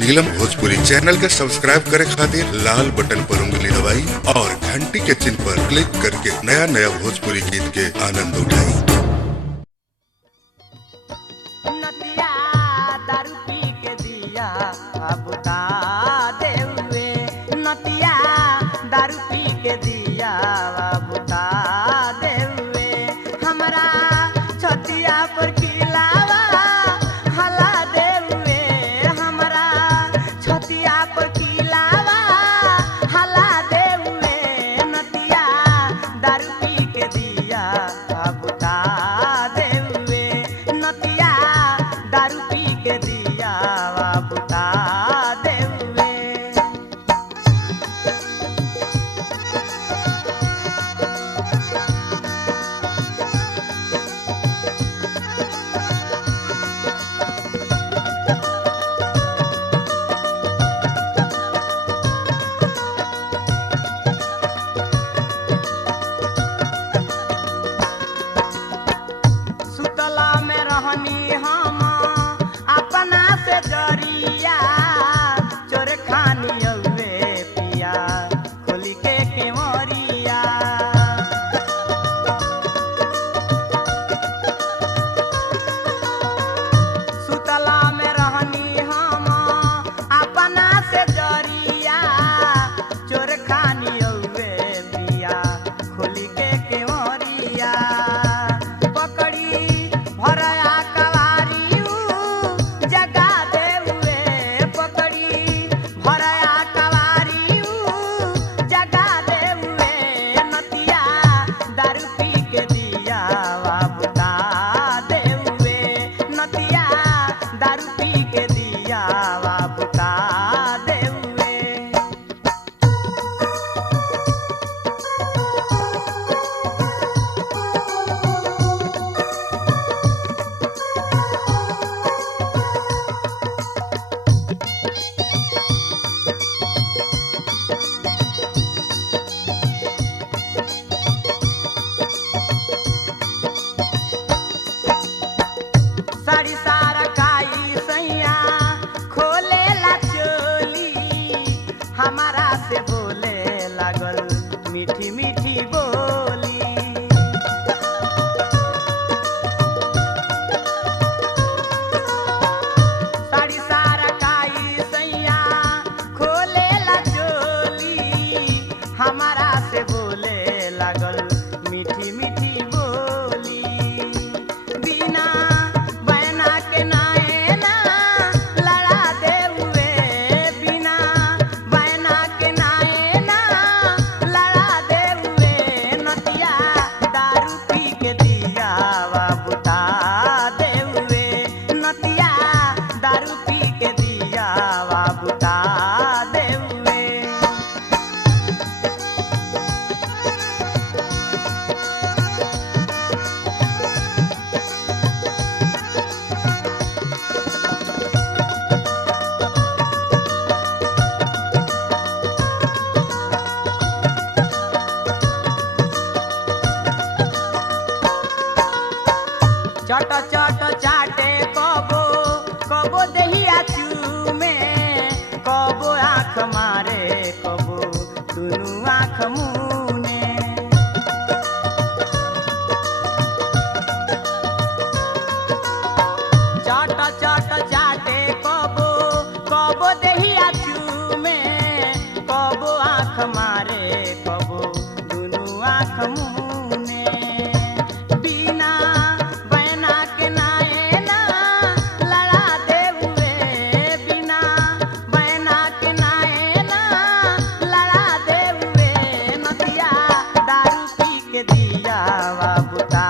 नीलम Bhojpuri channel के subscribe करे खातिर लाल बटन पर उंगली दबाई और घंटी के चिन्ह पर क्लिक करके नया नया भोजपुरी गीत के आनंद उठाई। नतिया दारू पी के दिया बुता देवे, नतिया दारू पी के दिया बुता देवे, हमारा छतिया पर किलावा हला देवे, हमारा छतिया पर किलावा हला देवे, नतिया दारू पी के दिया बुता देवे, नतिया दारू पी के दिया बुता देवे। सुतला में रहनी हम अपना से जरिया, चोर खानी अउवे पिया खोली के केवरिया, सुतला में रहनी हम अपना से जरिया, चोर खानी अउवे पिया खोली के केवरिया, पकड़ी भरया कवारी जगा देवे, पकड़ी भरया कवारी जगा देवे, नतिया दारू पी के दिया बुता देवे, नतिया दारू पी के दिया बुता देवे। साड़ी सारा काई सैया खोले ला चोली, हमारा से बोले लागल मीठी मीठी बोली, साड़ी सारा काई सैया खोले ला चोली, हमारा से बोले लागल मीठी मीठी बोली, बिना बहना के नायना लड़ा देवे, बिना बहना के नायना लड़ा देवे, नतिया दारू पी के दिया बुता देवे, नतिया दारू पी के दिया बुता देवे। चट चट चाटे कबो कबो दहिया चूमे, कबो आँख मारे कबो दुनू आँख मुने, चट चट चाटे कबो कबो दहिया चूमे, कबो आँख मारे कबो दुनू आँख मुने, बिना बहना के नायना लड़ा देवे, बिना बहना के नायना लड़ा देवे, नतिया दारू पी के दिया बुता